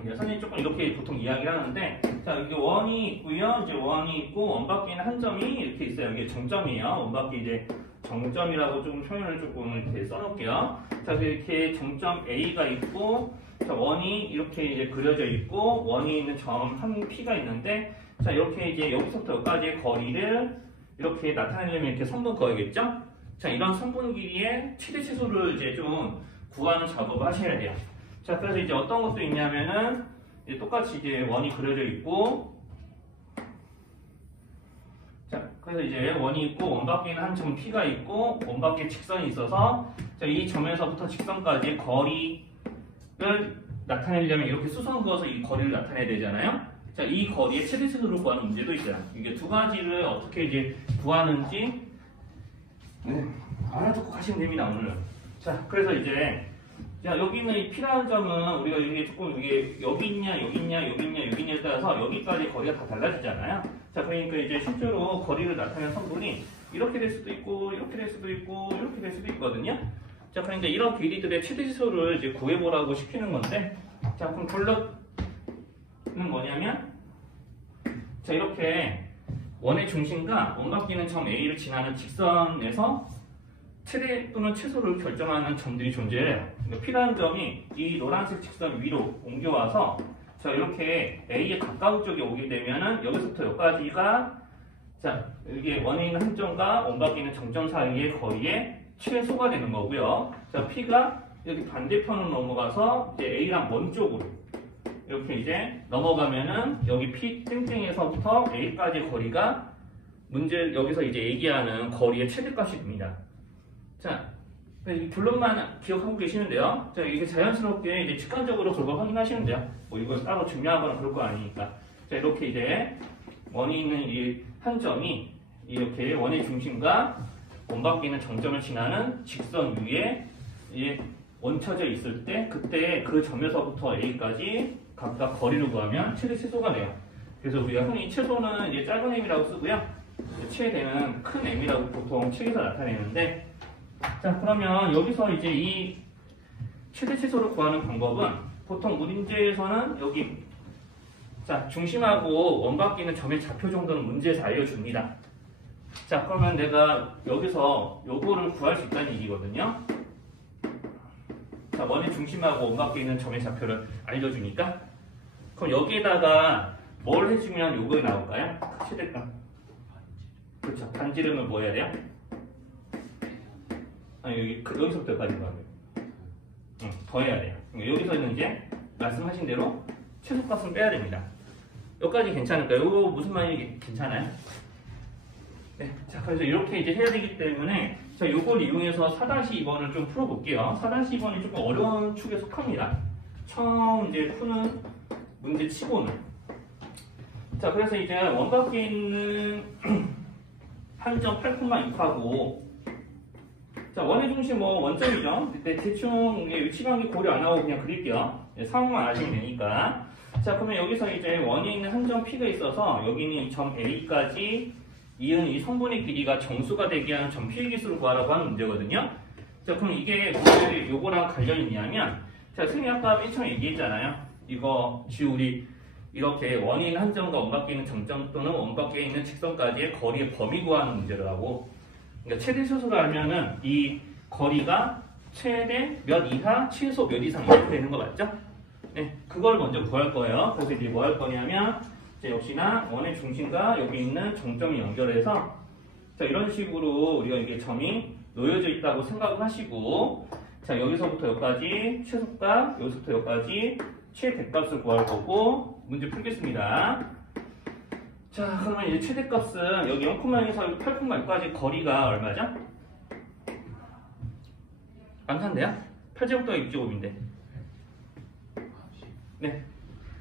선생님 조금 이렇게 보통 이야기를 하는데, 자, 여기 원이 있고요. 이제 원이 있고 원 밖에 있는 한 점이 이렇게 있어요. 이게 정점이에요. 원 밖에 이제 정점이라고 좀 표현을 조금 이렇게 써놓을게요. 자, 이렇게 정점 A가 있고, 자, 원이 이렇게 이제 그려져 있고, 원이 있는 점 한 P가 있는데, 자, 이렇게 이제 여기서부터 여기까지의 거리를 이렇게 나타내려면 이렇게 선분 그어야겠죠? 자, 이런 선분 길이의 최대 최소를 이제 좀 구하는 작업을 하셔야 돼요. 자, 그래서 이제 어떤 것도 있냐면은, 이제 똑같이 이제 원이 그려져 있고, 자, 그래서 이제 원이 있고, 원 밖에 있는 한 점 P가 있고, 원 밖에 직선이 있어서, 자, 이 점에서부터 직선까지의 거리를 나타내려면 이렇게 수선 그어서 이 거리를 나타내야 되잖아요. 자, 이 거리의 최대 최소를 구하는 문제도 있어요. 이게 두 가지를 어떻게 이제 구하는지, 알아듣고 가시면 됩니다, 오늘. 자, 그래서 이제, 자, 여기 있는 이 P라는 점은 우리가 이게 조금 이게 여기 있냐, 여기 있냐, 여기 있냐, 여기 있냐에 따라서 여기까지 거리가 다 달라지잖아요. 자, 그러니까 이제 실제로 거리를 나타내는 성분이 이렇게 될 수도 있고, 이렇게 될 수도 있고, 이렇게 될 수도 있거든요. 자, 그러니까 이런 길이들의 최대지수를 이제 구해보라고 시키는 건데, 자, 그럼 결론은 뭐냐면, 자, 이렇게 원의 중심과 원 밖에 있는 점 A를 지나는 직선에서 최대 또는 최소를 결정하는 점들이 존재해요. 그러니까 P라는 점이 이 노란색 직선 위로 옮겨와서 자, 이렇게 A에 가까운 쪽에 오게 되면은 여기서부터 여기까지가 자, 이게 원에 있는 한 점과 원 밖에 있는 정점 사이의 거리의 최소가 되는 거고요. 자, P가 여기 반대편으로 넘어가서 이제 A랑 먼 쪽으로 이렇게 이제 넘어가면은 여기 P 땡땡에서부터 A까지 거리가 문제 여기서 이제 얘기하는 거리의 최대값이 됩니다. 자, 이 결론만 기억하고 계시는데요. 자, 이게 자연스럽게 이제 직관적으로 그걸 확인하시면 돼요. 뭐 이걸 따로 증명하거나 그럴 거 아니니까. 자, 이렇게 이제 원이 있는 이 한 점이 이렇게 원의 중심과 원 밖에 있는 정점을 지나는 직선 위에 이제 얹혀져 있을 때 그때 그 점에서부터 A까지 각각 거리를 구하면 최대 최소가 돼요. 그래서 우리가 흔히 최소는 이제 짧은 M이라고 쓰고요. 최대는 큰 M이라고 보통 책에서 나타내는데 자, 그러면 여기서 이제 이 최대 최소를 구하는 방법은 보통 문제에서는 여기 자, 중심하고 원 밖에 있는 점의 좌표 정도는 문제에서 알려줍니다. 자, 그러면 내가 여기서 요거를 구할 수 있다는 얘기거든요. 자, 원의 중심하고 원 밖에 있는 점의 좌표를 알려주니까 그럼 여기에다가 뭘 해주면 요거에 나올까요? 최대값. 그렇죠. 반지름을 뭐 해야 돼요? 여기서부터 여기까지 가면 더 해야 돼요. 여기서는 이제 말씀하신 대로 최소값은 빼야 됩니다. 여기까지 괜찮을까요? 이거 무슨 말이 괜찮아요? 네, 자, 그래서 이렇게 이제 해야 되기 때문에 자, 이걸 이용해서 4-2번을 좀 풀어볼게요. 4-2번이 조금 어려운 축에 속합니다. 처음 이제 푸는 문제 치고는. 자, 그래서 이제 원 밖에 있는 한 점 8,6하고 자, 원의 중심 뭐 원점이죠. 그때 대충 위치관계 고려 안 하고 그냥 그릴게요. 상황만 아시면 되니까. 자, 그러면 여기서 이제 원에 있는 한 점 P가 있어서 여기는 이 점 A까지 이은 이 성분의 길이가 정수가 되게 하는 점 P의 기수를 구하라고 하는 문제거든요. 자, 그럼 이게 왜 요거랑 관련이 있냐면 자, 선생님이 아까 맨 처음에 얘기했잖아요. 이거 지금 우리 이렇게 원에 있는 한 점과 원 밖에 있는 정점 또는 원 밖에 있는 직선까지의 거리의 범위 구하는 문제라고. 그러니까 최대 최소를 알면은 이 거리가 최대 몇 이하, 최소 몇 이상 이렇게 되는 거 맞죠? 네, 그걸 먼저 구할 거예요. 그래서 이제 뭐 할 거냐면 이제 역시나 원의 중심과 여기 있는 정점을 연결해서 자 이런 식으로 우리가 이게 점이 놓여져 있다고 생각을 하시고 자 여기서부터 여기까지 최소값, 여기서부터 여기까지 최대값을 구할 거고 문제 풀겠습니다. 자 그러면 이제 최대값은 여기 0,1에서 8,6까지 거리가 얼마죠? 암산돼요? 8제곱더하기 6제곱인데 네.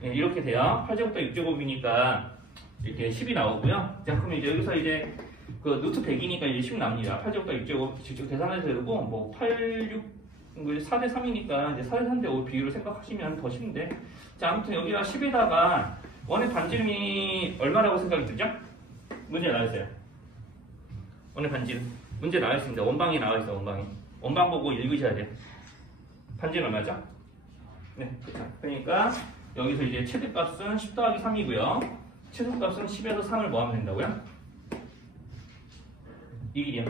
네 이렇게 돼요. 8제곱더하기 6제곱이니까 이렇게 10이 나오고요. 자 그러면 이제 여기서 이제 그 루트 100이니까 이제 10 납니다. 8제곱더하기 6제곱 직접 계산해서 되고 뭐 8, 6 4대 3이니까 이제 4대 3대 5 비율을 생각하시면 더 쉽은데 자 아무튼 여기가 10에다가 원의 반지름이 얼마라고 생각이 들죠? 문제 나왔어요. 원의 반지름 문제 나와있습니다. 원방이 나와있어요. 원방 보고 읽으셔야 돼요. 반지름 얼마죠? 네, 그렇죠. 그러니까 여기서 이제 최대값은 10 더하기 3이고요. 최소값은 10에서 3을 뭐 하면 된다고요? 이 길이요.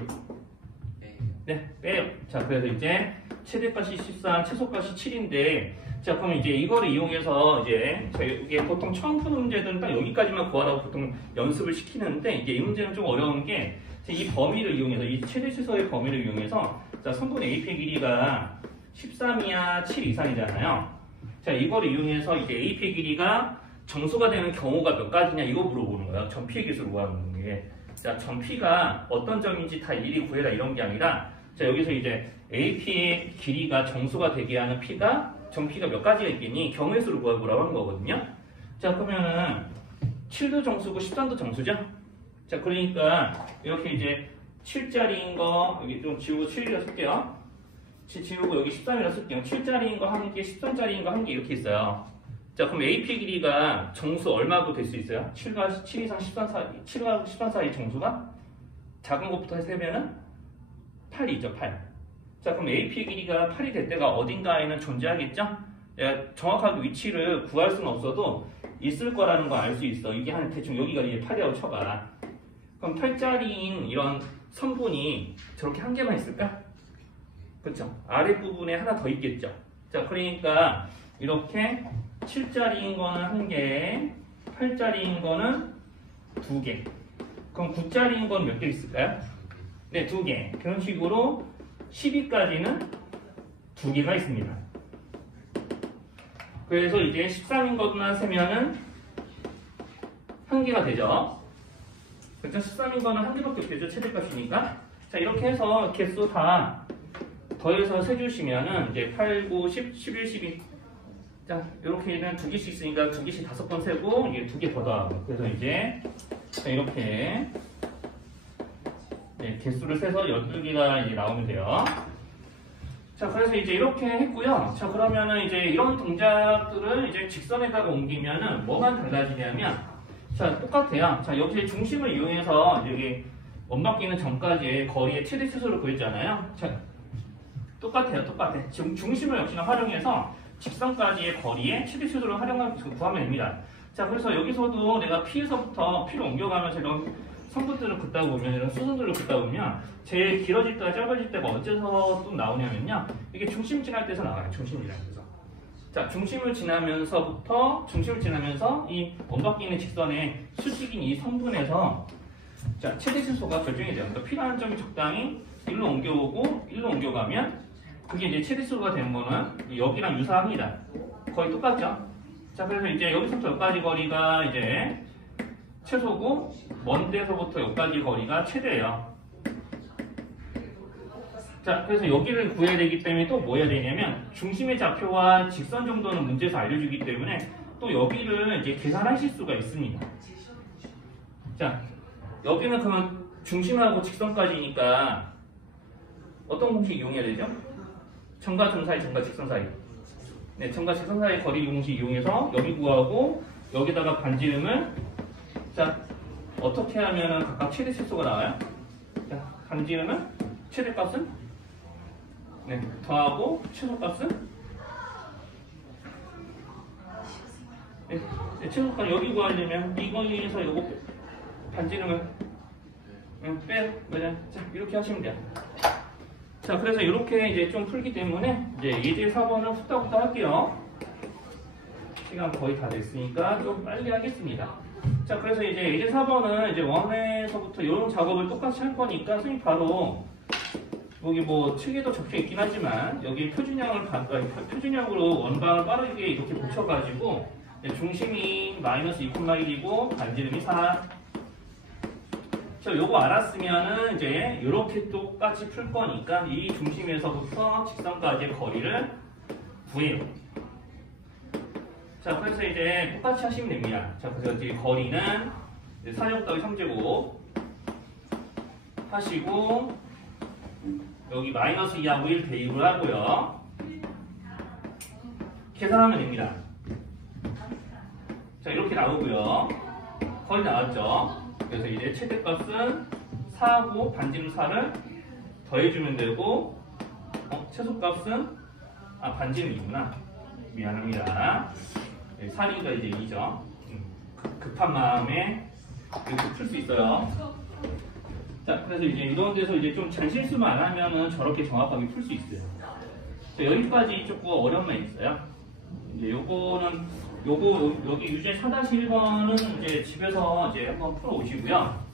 네, 빼요. 자, 그래서 이제 최대값이 13, 최소값이 7인데 자, 그럼 이제 이거를 이용해서 이제 이게 보통 처음 푸는 문제들은 딱 여기까지만 구하라고 보통 연습을 시키는데 이게 이 문제는 좀 어려운 게 이 범위를 이용해서 이 최대 최소의 범위를 이용해서 자, 성분 AP의 길이가 13이야 7 이상이잖아요. 자, 이거를 이용해서 이제 AP의 길이가 정수가 되는 경우가 몇 가지냐 이거 물어보는 거예요. 점 P의 기술을 구하는 게. 자, 점 P가 어떤 점인지 다 일일이 구해라 이런 게 아니라 자, 여기서 이제 AP의 길이가 정수가 되게 하는 P가 점 P가 몇 가지가 있겠니? 경우의 수를 구해보라고 하는 거거든요. 자, 그러면은 7도 정수고 13도 정수죠? 자, 그러니까 이렇게 이제 7짜리인 거 여기 좀 지우고 7이라 쓸게요. 지우고 여기 13이라 쓸게요. 7짜리인 거 한 개, 13짜리인 거 한 개 이렇게 있어요. 자, 그럼 AP 길이가 정수 얼마도 될 수 있어요? 7과 7 이상 13 사이, 7과 13 사이 정수가 작은 것부터 세면은 8이죠, 8. 자, 그럼 AP 길이가 8이 될 때가 어딘가에는 존재하겠죠? 내가 정확하게 위치를 구할 수는 없어도 있을 거라는 거 알 수 있어. 이게 한 대충 여기가 이제 8이라고 쳐봐. 그럼 8짜리인 이런 선분이 저렇게 한 개만 있을까? 그렇죠? 아랫부분에 하나 더 있겠죠? 자, 그러니까 이렇게 7짜리인 거는 한 개, 8짜리인 거는 두 개. 그럼 9짜리인 건 몇 개 있을까요? 네, 두 개. 그런 식으로 12까지는 두 개가 있습니다. 그래서 이제 13인 것만 세면은 한 개가 되죠. 그렇죠? 13인 거는 한 개밖에 없겠죠. 최대값이니까. 자, 이렇게 해서 개수 다 더해서 세주시면은 이제 8, 9, 10, 11, 12. 자, 이렇게는 두 개씩 있으니까 두 개씩 5번 세고 이게 두 개 더 더하고. 그래서 이제 자, 이렇게 네, 개수를 세서 12개가 이제 나오면 돼요. 자, 그래서 이제 이렇게 했고요. 자, 그러면은 이제 이런 동작들을 이제 직선에다가 옮기면은 뭐만 달라지냐면 자, 똑같아요. 자, 여기 중심을 이용해서 여기 원바뀌는 점까지의 거리의 최대 최소를 구했잖아요. 자, 똑같아요. 똑같아. 지금 중심을 역시나 활용해서 직선까지의 거리의 최대 최소를 구하면 됩니다. 자, 그래서 여기서도 내가 P에서부터 P를 옮겨가면서 이런 성분들을 긋다 보면, 이런 수선들을 긋다 보면 제일 길어질 때가 짧아질 때가 언제서 또 나오냐면요. 이게 중심 지날 때서 나와요. 중심 지날 때서. 자, 중심을 지나면서 이 원바뀌는 직선의 수직인 이 선분에서 자, 최대 최소가 결정이 돼요. 그러니까 필요한 점이 적당히 일로 옮겨오고 일로 옮겨가면 그게 이제 최대 최소가 되는 거는 여기랑 유사합니다. 거의 똑같죠? 자, 그래서 이제 여기서부터 여기까지 거리가 이제 최소고 먼 데서부터 여기까지 거리가 최대예요. 자, 그래서 여기를 구해야 되기 때문에 또 뭐 해야 되냐면 중심의 좌표와 직선 정도는 문제에서 알려주기 때문에 또 여기를 이제 계산하실 수가 있습니다. 자, 여기는 그러면 중심하고 직선까지니까 어떤 공식 이용해야 되죠? 점과 점 사이, 점과 직선 사이. 네, 점과 직선 사이 거리 공식 이용해서 여기 구하고 여기다가 반지름을 자, 어떻게 하면 각각 최대 최소가 나와요? 자, 반지름은 최대값은 네, 더하고 최소값은 네, 최소값 여기 구하려면 이거에서 요거 반지름을 빼요. 맞아. 자, 이렇게 하시면 돼요. 자, 그래서 이렇게 이제 좀 풀기 때문에 이제 2대 4번을 후딱후딱 할게요. 시간 거의 다 됐으니까 좀 빨리 하겠습니다. 자, 그래서 이제 2대 4번은 이제 원에서부터 이런 작업을 똑같이 할 거니까 선생님 바로 여기 뭐 측에도 적혀 있긴 하지만 여기 표준형으로 원방을 빠르게 이렇게 붙여가지고 중심이 마이너스 2,1이고 반지름이 4. 자, 요거 알았으면은 이제 이렇게 똑같이 풀 거니까 이 중심에서부터 직선까지의 거리를 구해요. 자, 그래서 이제 똑같이 하시면 됩니다. 자, 그래서 이제 거리는 4제곱 더하기 3제곱 하시고 여기 마이너스 2하고 1 대입을 하고요. 계산하면 됩니다. 자, 이렇게 나오고요. 거리 나왔죠? 그래서 이제 최대값은 4하고 반지름 4를 더해주면 되고 최소값은 반지름이구나. 미안합니다. 4니까 이제 2죠. 급한 마음에 이렇게 풀 수 있어요. 자, 그래서 이제 이런 데서 이제 좀 잔실수만 안 하면은 저렇게 정확하게 풀 수 있어요. 자, 여기까지 조금 어려움만 있어요. 이제 요거는 여기 유제 4-1번은 이제 집에서 이제 한번 풀어 오시고요.